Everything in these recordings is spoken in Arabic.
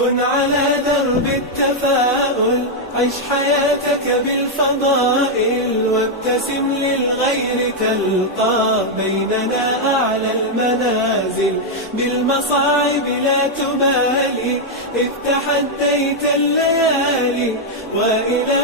كن على درب التفاؤل، عش حياتك بالفضائل، وابتسم للغير تلقى بيننا أعلى المنازل. بالمصاعب لا تبالي، إذ تحديت الليالي، وإلى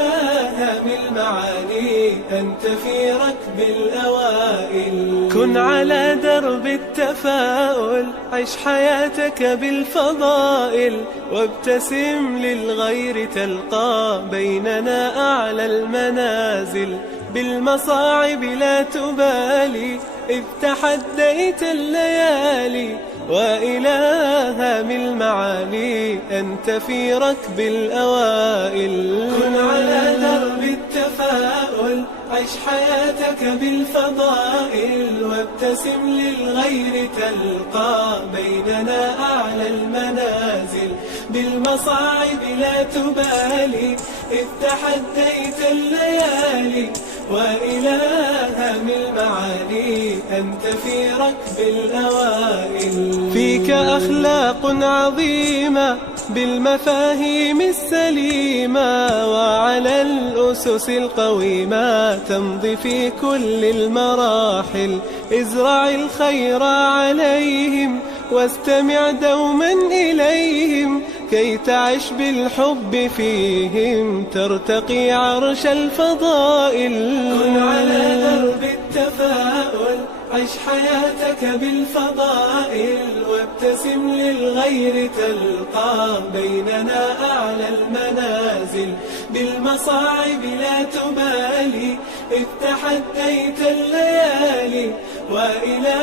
هام المعالي أنت في ركب الأوائل. كن على درب التفاؤل، عش حياتك بالفضائل، وابتسم للغير تلقى بيننا أعلى المنازل. بالمصاعب لا تبالي، إذ تحديت الليالي، وإلى هام المعالي أنت في ركب الأوائل. كن على درب التفاؤل، عش حياتك بالفضائل، وابتسم للغير تلقى بيننا أعلى المنازل. بالمصاعب لا تبالي، إذ تحديت الليالي، وإلى هام المعالي أنت في ركب الأوائل. فيك أخلاق عظيمة بالمفاهيم السليمة، وعلى الأسس القويمة تمضي في كل المراحل. ازرع الخير عليهم، واستمع دوما إليهم، كي تعش بالحب فيهم ترتقي عرش الفضائل. كن على درب التفاؤل، عش حياتك بالفضائل، وابتسم للغير تلقى بيننا أعلى المنازل. بالمصاعب لا تبالي، إذ تحديت الليالي، وإلى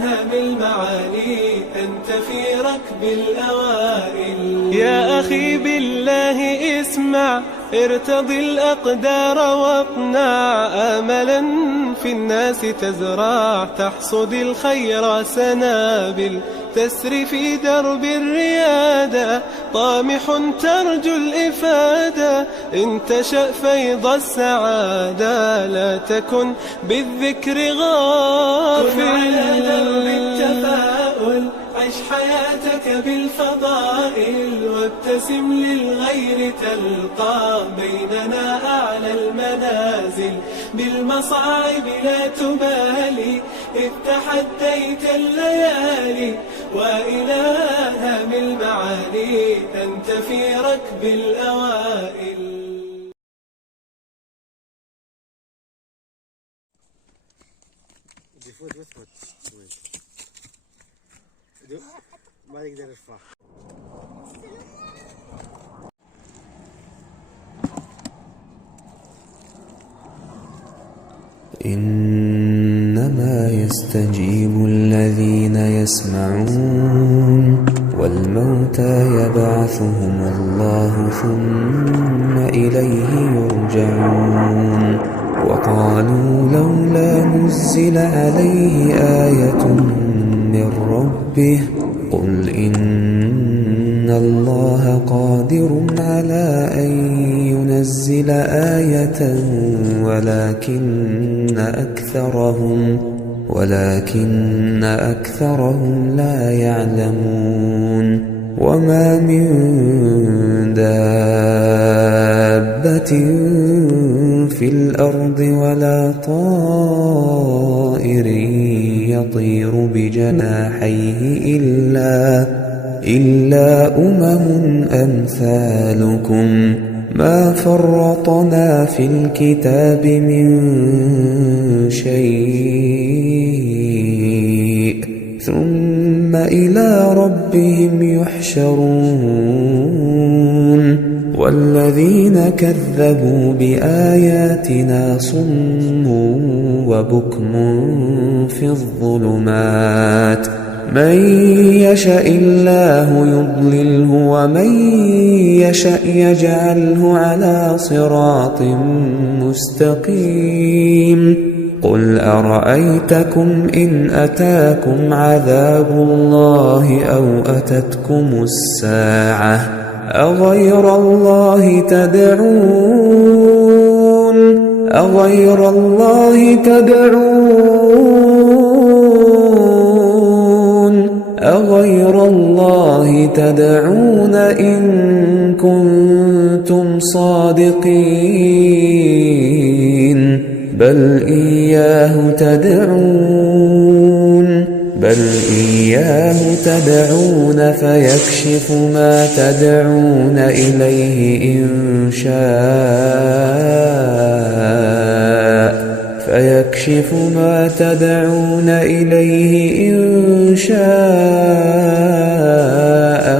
هام المعالي أنت في ركب الأوائل. يا أخي بالله اسمع، ارتضي الأقدار واقنع، آملا في الناس تزرع، تحصد الخير سنابل. تسري في درب الريادة، طامح ترجو الإفادة، إن تشأ فيض السعادة، لا تكن بالذكر غافل. كن على درب التفاؤل، عش حياتك بالفضائل، وابتسم للغير تلقى بيننا أعلى المنازل. بالمصاعب لا تبالي، إذ تحديت الليالي، وإلى هام المعالي أنت في ركب الأوائل. ما يقدر يرفع. إنما يستجيب الذين يسمعون، والموتى يبعثهم الله ثم إليه يرجعون. وقالوا لولا نزل عليه آية من ربه، قل إن الله قادر على أن ينزل آية ولكن أكثرهم لا يعلمون. وما من دابة في الأرض ولا طائر يطير بجناحيه إلا أمم أمثالكم، ما فرطنا في الكتاب من شيء، ثم إلى ربهم يحشرون. والذين كذبوا بآياتنا صم وبكم في الظلمات، من يشاء الله يضلله، ومن يشاء يجعله على صراط مستقيم. قل أرأيتكم إن أتاكم عذاب الله أو أتتكم الساعة، أغير الله تدعون أغير الله تدعون إن كنتم صادقين بل إياه تدعون فيكشف ما تدعون إليه إن شاء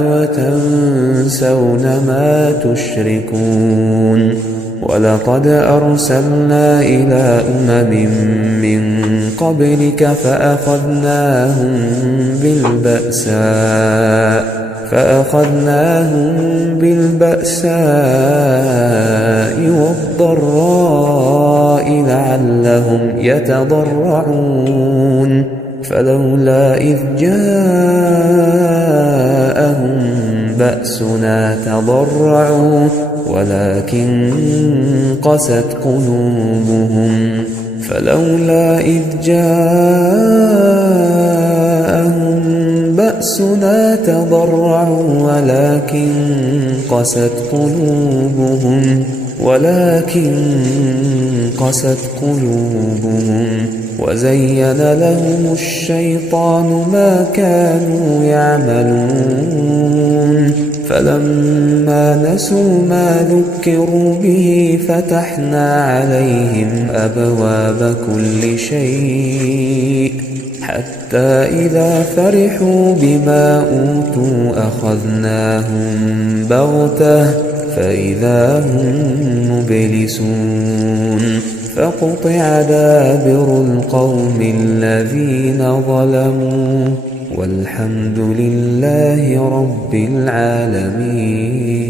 وتنسون ما تشركون ولقد أرسلنا إلى من قبلك فأخذناهم بالبأساء والضراء لعلهم يتضرعون فلولا إذ جاءهم بأسنا تضرعوا ولكن قست قلوبهم وزين لهم الشيطان ما كانوا يعملون فلما نسوا ما ذكروا به فتحنا عليهم أبواب كل شيء حتى إذا فرحوا بما أوتوا أخذناهم بغتة فإذا هم مبلسون فقطع دابر القوم الذين ظلموا والحمد لله رب العالمين.